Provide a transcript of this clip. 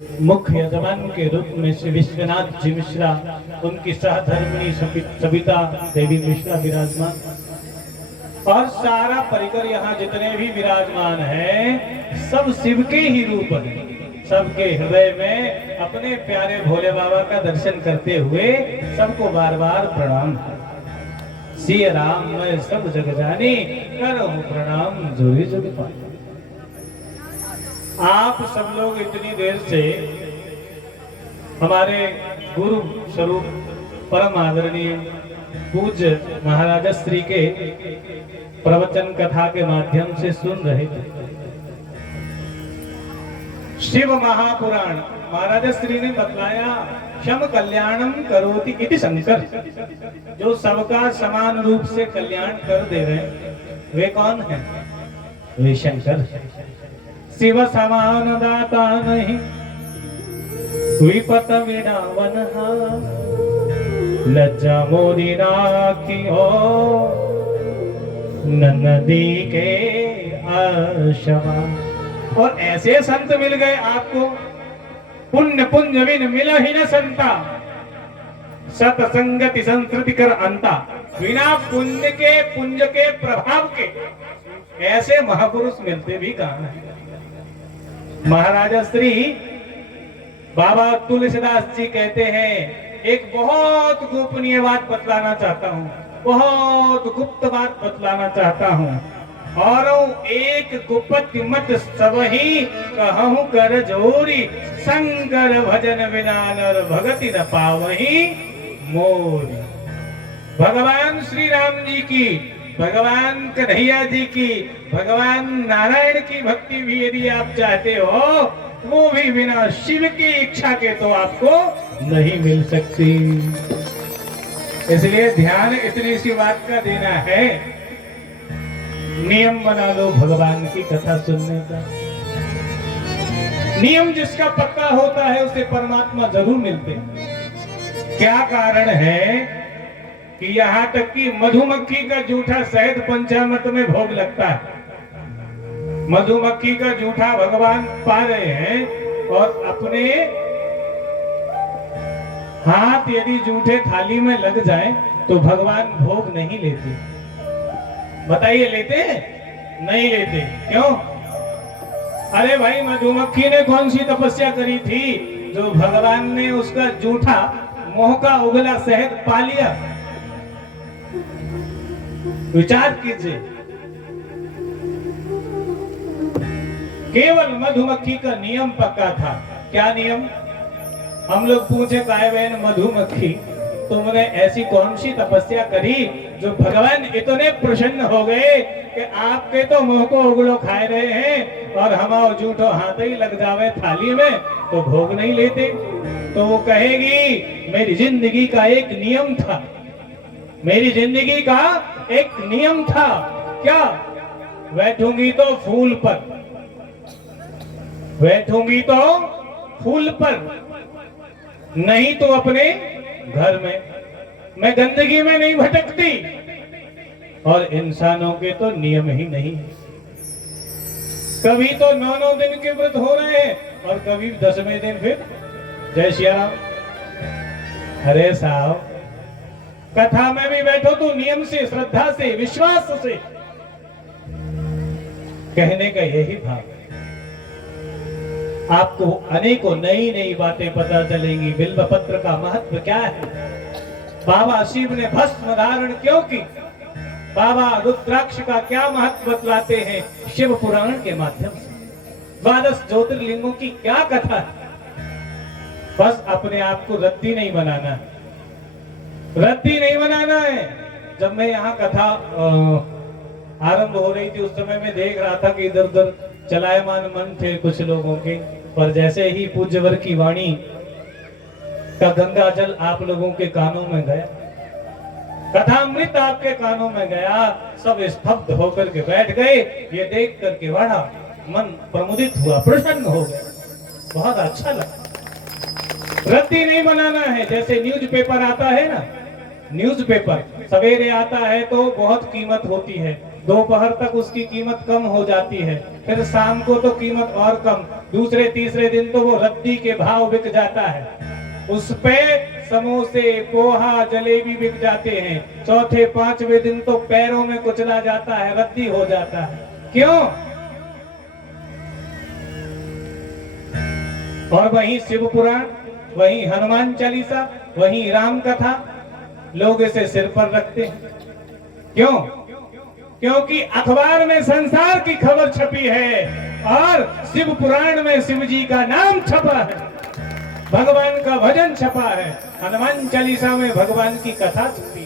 मुख्य यजमान के रूप में श्री विश्वनाथ जी मिश्रा, उनकी सहधर्मिणी सविता देवी मिश्रा विराजमान, और सारा परिकर यहाँ जितने भी विराजमान हैं सब शिव के ही रूप हैं। सबके हृदय में अपने प्यारे भोले बाबा का दर्शन करते हुए सबको बार बार प्रणाम। सिया राम मैं सब जग जानी, करो प्रणाम जोरी जोरी पानी। आप सब लोग इतनी देर से हमारे गुरु स्वरूप परम आदरणीय पूज्य महाराज श्री के प्रवचन कथा के माध्यम से सुन रहे थे। शिव महापुराण महाराज श्री ने बतलाया, शम कल्याणम करोति इति शंकर, जो सबका समान रूप से कल्याण कर दे रहे वे कौन है? वे शंकर। शिव समान दाता नहीं, विपत विडावन, लज्जा मोदी राखी हो नदी के आशवा। और ऐसे संत मिल गए आपको, पुण्य पुंज विन मिला ही न संता, सतसंगति संस्कृति कर अंता। बिना पुण्य के पुंज के प्रभाव के ऐसे महापुरुष मिलते भी कहां हैं। महाराजा श्री बाबा तुलसीदास जी कहते हैं, एक बहुत गोपनीय बात बतलाना चाहता हूँ, बहुत गुप्त बात बतलाना चाहता हूँ। और एक गुप्त मत सब ही कहूँ कर जोरी, शंकर भजन बिना नर भगति न पावही मोरी। भगवान श्री राम जी की, भगवान कन्हैया जी की, भगवान नारायण की भक्ति भी यदि आप चाहते हो, वो भी बिना शिव की इच्छा के तो आपको नहीं मिल सकती। इसलिए ध्यान इतनी सी बात का देना है, नियम बना लो भगवान की कथा सुनने का। नियम जिसका पक्का होता है उसे परमात्मा जरूर मिलते हैं। क्या कारण है कि यहाँ तक कि मधुमक्खी का जूठा शहद पंचामृत में भोग लगता है। मधुमक्खी का जूठा भगवान पा रहे हैं और अपने हाथ यदि जूठे थाली में लग जाए तो भगवान भोग नहीं लेते। बताइए लेते हैं? नहीं लेते। क्यों? अरे भाई, मधुमक्खी ने कौन सी तपस्या करी थी जो भगवान ने उसका जूठा मोह का उगला शहद पा लिया? विचार कीजिए। केवल मधुमक्खी का नियम पक्का था। क्या नियम? हम लोग पूछे, काय बहन मधुमक्खी, तुमने ऐसी कौन सी तपस्या करी जो भगवान इतने प्रसन्न हो गए कि आपके तो मुंह को उगलो खाए रहे हैं और हमारा जूठो हाथ ही लग जावे थाली में तो भोग नहीं लेते? तो वो कहेगी, मेरी जिंदगी का एक नियम था, मेरी जिंदगी का एक नियम था। क्या? बैठूंगी तो फूल पर, बैठूंगी तो फूल पर, नहीं तो अपने घर में। मैं गंदगी में नहीं भटकती। और इंसानों के तो नियम ही नहीं। कभी तो 9 दिन के व्रत हो रहे हैं और कभी 10वें दिन फिर जय श्री राम। अरे साहब, कथा में भी बैठो तो नियम से, श्रद्धा से, विश्वास से। कहने का यही भाव है। आपको अनेकों नई नई बातें पता चलेंगी। बिल्व पत्र का महत्व क्या है, बाबा शिव ने भस्म धारण क्यों की, बाबा रुद्राक्ष का क्या महत्व बतलाते हैं शिव पुराण के माध्यम से, 12 ज्योतिर्लिंगों की क्या कथा है। बस अपने आप को रद्दी नहीं बनाना है, रद्दी नहीं बनाना है। जब मैं यहाँ कथा आरंभ हो रही थी उस समय मैं देख रहा था कि इधर उधर चलायमान मन थे कुछ लोगों के, पर जैसे ही पूज्यवर की वाणी का गंगा जल आप लोगों के कानों में गया, कथामृत आपके कानों में गया, सब स्तब्ध होकर के बैठ गए। ये देख करके बड़ा मन प्रमुदित हुआ, प्रसन्न हो गया, बहुत अच्छा लगा। रद्दी नहीं बनाना है। जैसे न्यूज़पेपर आता है ना, न्यूज़पेपर सवेरे आता है तो बहुत कीमत होती है, दोपहर तक उसकी कीमत कम हो जाती है, फिर शाम को तो कीमत और कम, दूसरे तीसरे दिन तो वो रद्दी के भाव बिक जाता है, उस पे समोसे पोहा जलेबी बिक जाते हैं। चौथे पांचवें दिन तो पैरों में कुचला जाता है, रद्दी हो जाता है। क्यों? और वहीं शिव पुराण, वहीं हनुमान चालीसा, वहीं राम कथा लोग इसे सिर पर रखते हैं। क्यों? क्योंकि अखबार में संसार की खबर छपी है और शिव पुराण में शिव जी का नाम छपा है, भगवान का भजन छपा है, हनुमान चालीसा में भगवान की कथा छपी है।